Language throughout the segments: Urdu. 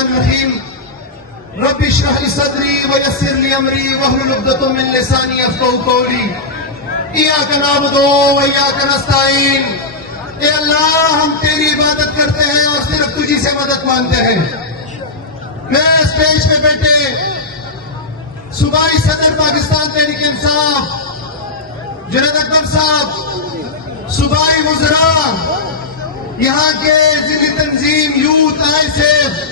الرحمن الرحیم رب اشرح لي صدری ویسر لي امری واحلل عقدۃ من لسانی یفقهوا قولی ایاک نعبد وایاک نستعین۔ اے اللہ ہم تیری عبادت کرتے ہیں اور صرف تجھی سے مدد مانگتے ہیں۔ میں اسٹیج پہ بیٹھے صوبائی صدر پاکستان تحریک انصاف جنید اکبر صاحب، صوبائی وزراء، یہاں کے ضلعی تنظیم یوتھ ISF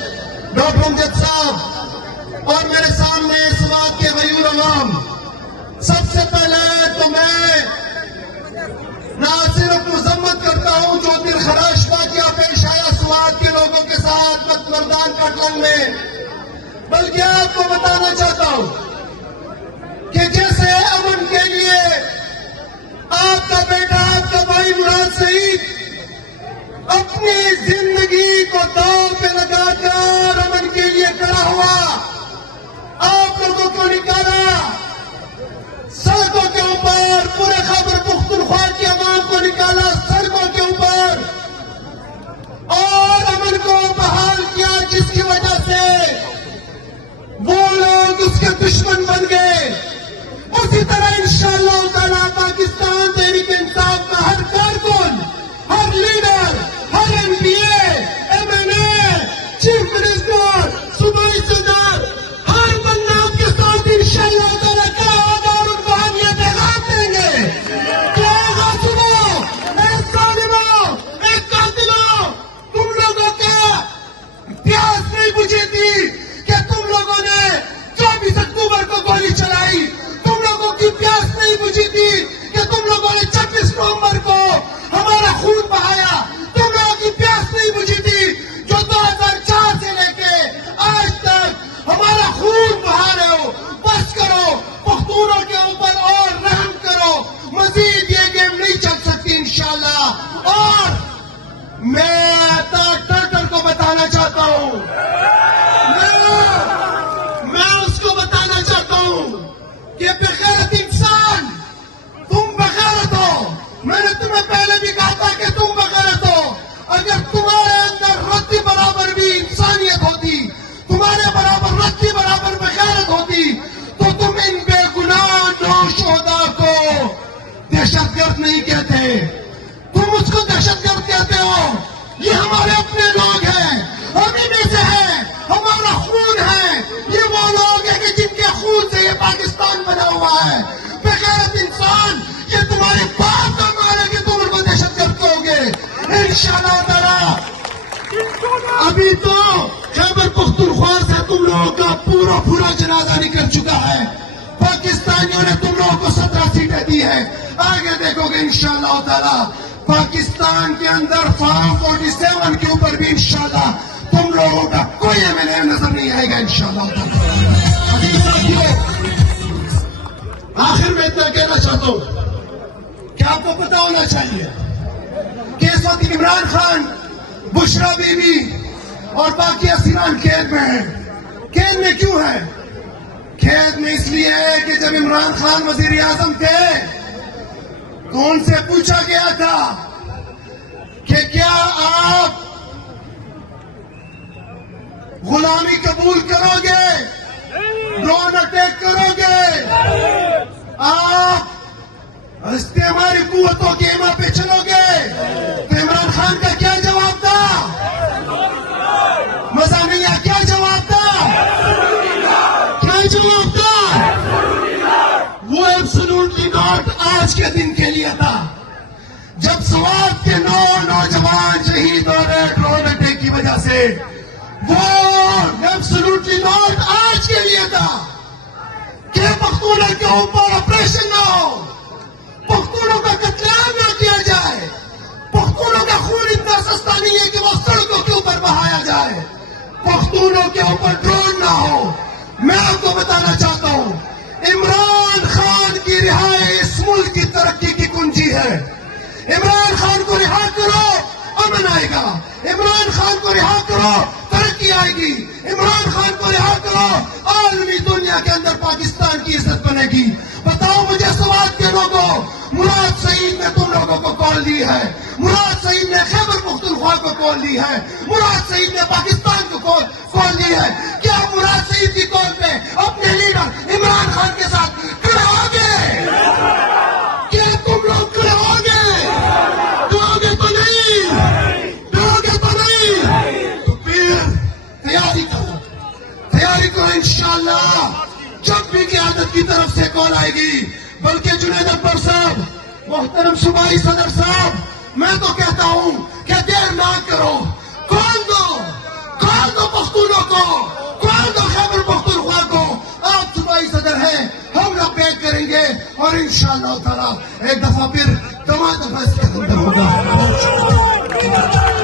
ڈاکٹر امجد صاحب اور میرے سامنے سوات کے غیور عوام، سب سے پہلے تو میں نہ صرف مذمت کرتا ہوں جو دل خراش واقعہ پیش آیا سوات کے لوگوں کے ساتھ مردان کاٹلنگ میں، بلکہ آپ کو بتانا چاہتا ہوں کہ جیسے امن کے لیے آپ کا بیٹا، آپ کا بھائی مراد سعید اپنی زندگی کو داؤ پہ لگا کر امن کے لیے کھڑا ہوا، آپ لوگوں کو نکالا سڑکوں کے اوپر، پورے خیبر پختونخوا کے عوام کو نکالا سڑکوں کے اوپر اور امن کو بحال کیا، جس کی وجہ سے وہ لوگ اس کے دشمن بن گئے۔ اسی طرح انشاءاللہ تعالیٰ پاکستان تحریک انصاف کا ہر کارکن، ہر لیڈر، ہر MPA، MNA، چیف منسٹر، صوبائی صدر، ہر بندہ آپ کے ساتھ انشاءاللہ تعالیٰ کیا ہوگا اور ان کو ہم یہ پیغام دیں گے کہ اے غاصبوں، اے ظالموں، اے قاتلوں، تم لوگوں کا پیاس نہیں بجھی تھی کہ تم لوگوں نے 24 اکتوبر کو گولی چلائی، تم لوگوں کی پیاس نہیں بجھی تھی کہ تم لوگوں نے 26 نومبر کو ہمارا خون بہایا، تم لوگوں کی پیاس نہیں بجھی تھی جو 2004 سے لے کے آج تک ہمارا خون بہا رہے ہو۔ بس کرو، پختونوں کے اوپر اور رحم کرو، مزید یہ گیم نہیں چل سکتی انشاءاللہ۔ اور میں ٹرٹر کو بتانا چاہتا ہوں، میں اس کو بتانا چاہتا ہوں کہ بغیرت انسان، تم بغیرت ہو۔ میں نے تمہیں پہلے بھی کہا تھا کہ تم بغیرت ہو۔ اگر تمہارے اندر رتی برابر بھی انسانیت ہوتی، تمہارے برابر رتی برابر بغیرت ہوتی، تو تم ان بے گناہ نوشہدا کو دہشت گرد نہیں کہتے، تم اس کو دہشت گرد کہتے ہو۔ یہ ہمارے اپنے لوگ ہیں، ہم ہی میں سے ہیں، ہمارا خون ہے، یہ وہ لوگ ہیں کہ جن کے خون سے یہ پاکستان بنا ہوا ہے۔ بغیرت انسان، یہ تمہارے باپ کا مال ہے کہ تم ان کو دہشت گرد کہو گے انشاءاللہ تعالیٰ۔ ابھی تو خیبر پختونخوا سے تم لوگوں کا پورا جنازہ نکل چکا ہے، پاکستانیوں نے تم لوگوں کو 17 سیٹیں دی ہیں، آگے دیکھو گے انشاءاللہ تعالیٰ پاکستان کے اندر فارم 47 کے اوپر بھی انشاءاللہ تم لوگوں کا کوئی MLA نظر نہیں آئے گا انشاءاللہ تعالیٰ۔ ابھی ساتھیوں، آخر میں اتنا کہنا چاہتا ہوں کہ آپ کو پتا ہونا چاہیے کہ اس وقت عمران خان، بشرا بی بی اور باقی اسیران قید میں ہیں۔ قید میں کیوں ہیں؟ قید میں اس لیے ہے کہ جب عمران خان وزیر اعظم تھے تو ان سے پوچھا گیا تھا کہ کیا آپ غلامی قبول کرو گے، ڈرون اٹیک کرو گے، آپ استعماری قوتوں کے ایما پہ چلو گے؟ تو عمران خان کا کیا جواب تھا؟ مزہ نہیں آیا، کیا جواب تھا؟ کیا جواب تھا؟ وہ ایبسولوٹلی ناٹ آج کے دن کے لیے تھا جب سوات کے 9 نوجوان شہید ہو رہے ڈرون اٹیک کی وجہ سے۔ وہ ایبسولوٹلی ناٹ آج کے لیے تھا کہ پختونوں کے اوپر آپریشن نہ ہو، پختونوں کا قتل عام نہ کیا جائے، پختونوں کا خون اتنا سستا نہیں ہے کہ وہ سڑکوں کے اوپر بہایا جائے، پختونوں کے اوپر ڈرون نہ ہو۔ میں آپ کو بتانا چاہتا ہوں عمران خان کی رہائی اس ملک کی ترقی کی کنجی ہے۔ عمران خان کو رہا کرو، امن آئے گا۔ عمران خان کو رہا کرو، ترقی آئے گی۔ عمران خان کو رہا کرو، عالمی دنیا کے اندر پاکستان کی عزت بنے گی۔ بتاؤ مجھے سوات کے لوگوں، مراد سعید نے تم لوگوں کو کال دی ہے، مراد سعید نے خیبر پختونخوا کو کال دی ہے، مراد سعید نے پاکستان کو کھول دی ہے. کیا مراد سعید کی کال پہ اپنے لیڈر عمران خان کے ساتھ کھڑے ہو گے؟ کیا تم لوگ کھڑے ہو گے؟ دوگے تو نہیں، دوگے تو نہیں. تو پھر تیاری کرو انشاءاللہ. جب بھی قیادت کی طرف سے کال آئے گی، بلکہ جنید اکبر صاحب، محترم صوبائی صدر صاحب، میں تو کہتا ہوں کہ دیر نہ کرو. کال دو پختونوں کو، کال دو خیبر پختونخوا کو. آپ صوبائی صدر ہیں، ہم لوگ بیک کریں گے اور انشاءاللہ تعالی ایک دفعہ پھر